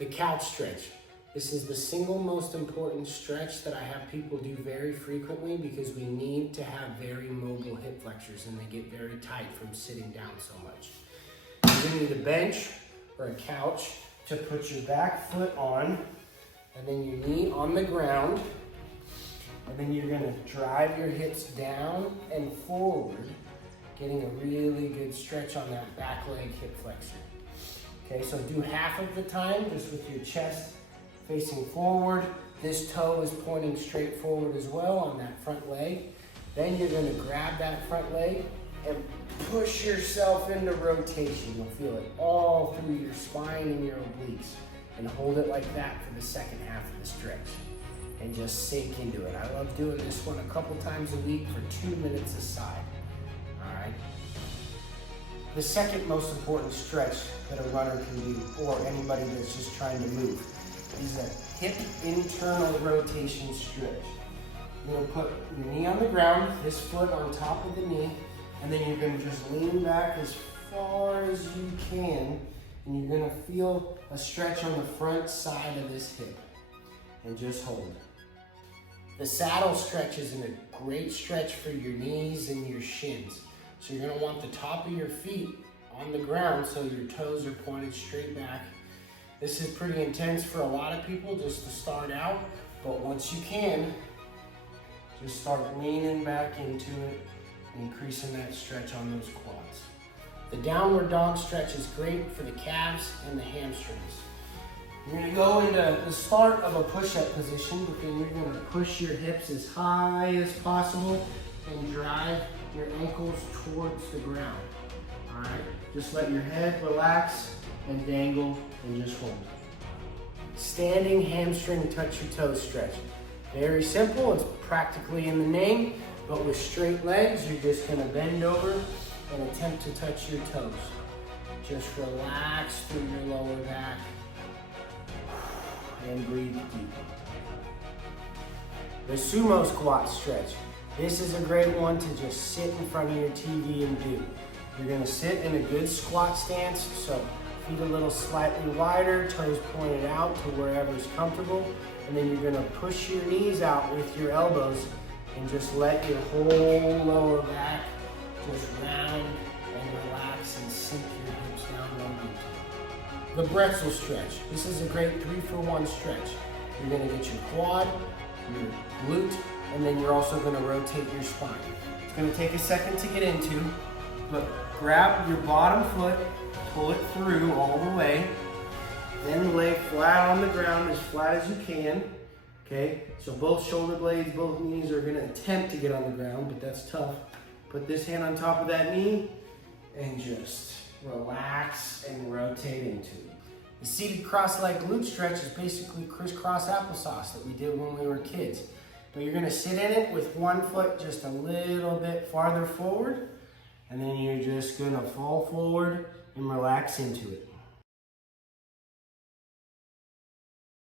The couch stretch. This is the single most important stretch that I have people do very frequently because we need to have very mobile hip flexors and they get very tight from sitting down so much. You're gonna need a bench or a couch to put your back foot on, and then your knee on the ground, and then you're gonna drive your hips down and forward, getting a really good stretch on that back leg hip flexor. Okay, so do half of the time just with your chest facing forward. This toe is pointing straight forward as well on that front leg. Then you're gonna grab that front leg and push yourself into rotation. You'll feel it all through your spine and your obliques. And hold it like that for the second half of the stretch. And just sink into it. I love doing this one a couple times a week for 2 minutes a side. All right. The second most important stretch that a runner can do, or anybody that's just trying to move, is a hip internal rotation stretch. You're gonna put your knee on the ground, this foot on top of the knee, and then you're gonna just lean back as far as you can, and you're gonna feel a stretch on the front side of this hip, and just hold. The saddle stretch is a great stretch for your knees and your shins. So you're gonna want the top of your feet on the ground so your toes are pointed straight back. This is pretty intense for a lot of people just to start out, but once you can, just start leaning back into it, increasing that stretch on those quads. The downward dog stretch is great for the calves and the hamstrings. You're gonna go into the start of a push-up position, but then you're gonna push your hips as high as possible and drive your ankles towards the ground. All right, just let your head relax and dangle and just hold. Standing hamstring touch your toes stretch. Very simple, it's practically in the name, but with straight legs, you're just gonna bend over and attempt to touch your toes. Just relax through your lower back and breathe deep. The sumo squat stretch. This is a great one to just sit in front of your TV and do. You're gonna sit in a good squat stance, so feet a little slightly wider, toes pointed out to wherever's comfortable, and then you're gonna push your knees out with your elbows and just let your whole lower back just round and relax and sink your hips down underneath. The Bretzel stretch. This is a great 3-for-1 stretch. You're gonna get your quad, your glute, and then you're also gonna rotate your spine. It's gonna take a second to get into, but grab your bottom foot, pull it through all the way, then lay flat on the ground as flat as you can, okay? So both shoulder blades, both knees are gonna attempt to get on the ground, but that's tough. Put this hand on top of that knee and just relax and rotate into it. The seated cross leg glute stretch is basically crisscross applesauce that we did when we were kids. But you're gonna sit in it with one foot just a little bit farther forward, and then you're just gonna fall forward and relax into it.